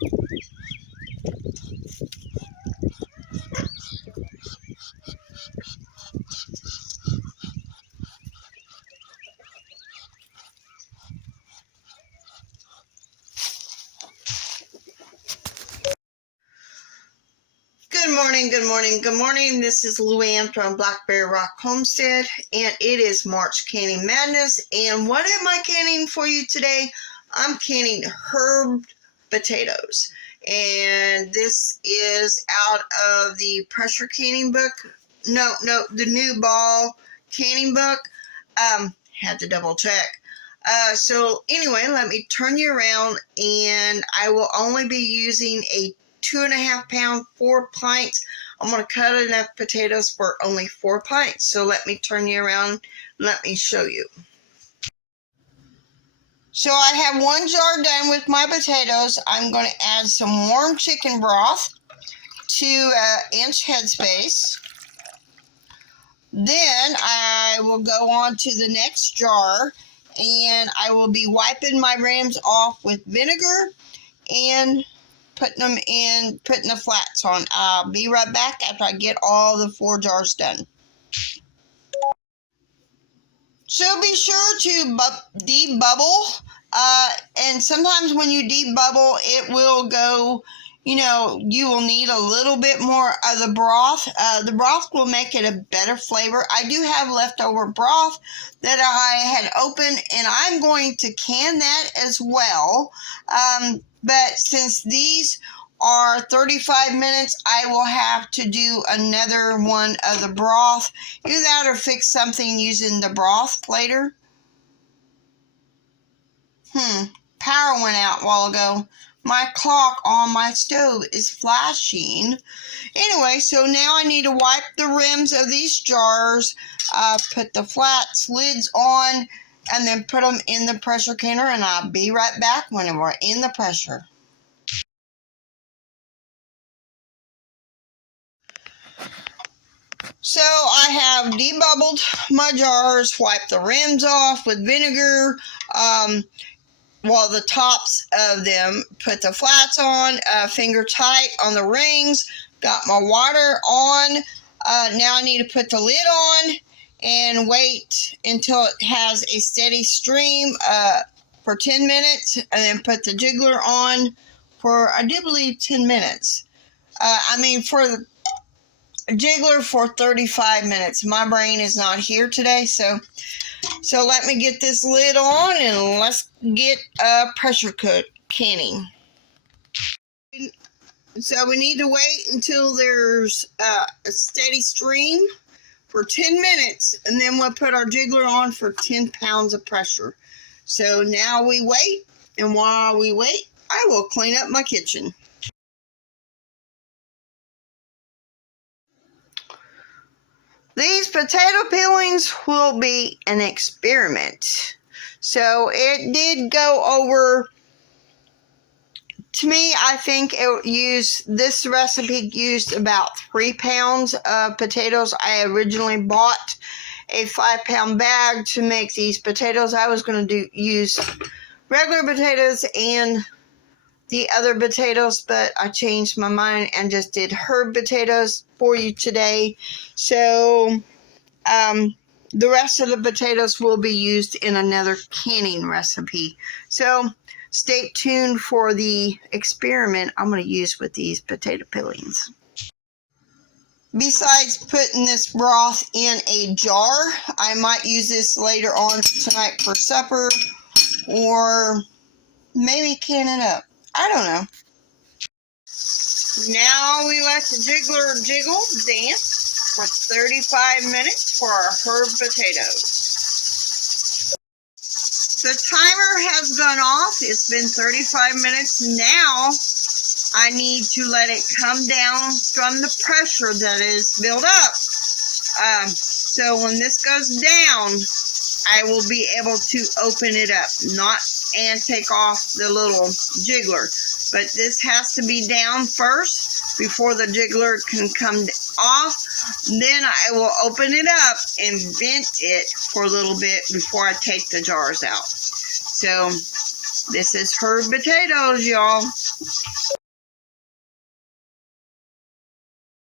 Good morning, good morning, good morning. This is Luann from Blackberryrock Homestead, and it is March Canning Madness. And what am I canning for you today? I'm canning herb potatoes. And this is out of the pressure canning book. No, the new ball canning book. Had to double check. So anyway, let me turn you around, and I will only be using a 2.5 pound, 4 pints. I'm going to cut enough potatoes for only 4 pints. So let me turn you around. Let me show you. So I have 1 jar done with my potatoes. I'm going to add some warm chicken broth to an inch headspace. Then I will go on to the next jar, and I will be wiping my rims off with vinegar and putting the flats on. I'll be right back after I get all the 4 jars done. So be sure to debubble, and sometimes when you debubble, it will go, you will need a little bit more of the broth. The broth will make it a better flavor. I do have leftover broth that I had opened, and I'm going to can that as well. But since these are 35 minutes, I will have to do another one of the broth. Either that or fix something using the broth later. Power went out a while ago. My clock on my stove is flashing. Anyway, so now I need to wipe the rims of these jars, put the flats lids on, and then put them in the pressure canner, and I'll be right back when we're in the pressure. So I have debubbled my jars, wiped the rims off with vinegar, the tops of them, put the flats on, finger tight on the rings, got my water on. Now I need to put the lid on and wait until it has a steady stream for 10 minutes, and then put the jiggler on for, I do believe, 10 minutes. For the jiggler for 35 minutes. My brain is not here today, so let me get this lid on and let's get pressure canning. So we need to wait until there's a steady stream for 10 minutes, and then we'll put our jiggler on for 10 pounds of pressure. So now we wait, and while we wait, I will clean up my kitchen. These potato peelings will be an experiment. So it did go over, to me, I think this recipe used about 3 pounds of potatoes. I originally bought a 5-pound bag to make these potatoes. I was going to use regular potatoes and the other potatoes, but I changed my mind and just did herb potatoes for you today. So the rest of the potatoes will be used in another canning recipe. So stay tuned for the experiment I'm going to use with these potato peelings. Besides putting this broth in a jar, I might use this later on tonight for supper, or maybe can it up. I don't know. Now we let the jiggler jiggle, dance for 35 minutes for our herb potatoes. The timer has gone off. It's been 35 minutes. Now I need to let it come down from the pressure that is built up. So when this goes down, I will be able to open it up, and take off the little jiggler. But this has to be down first before the jiggler can come off. Then I will open it up and vent it for a little bit before I take the jars out. So This is her potatoes, y'all.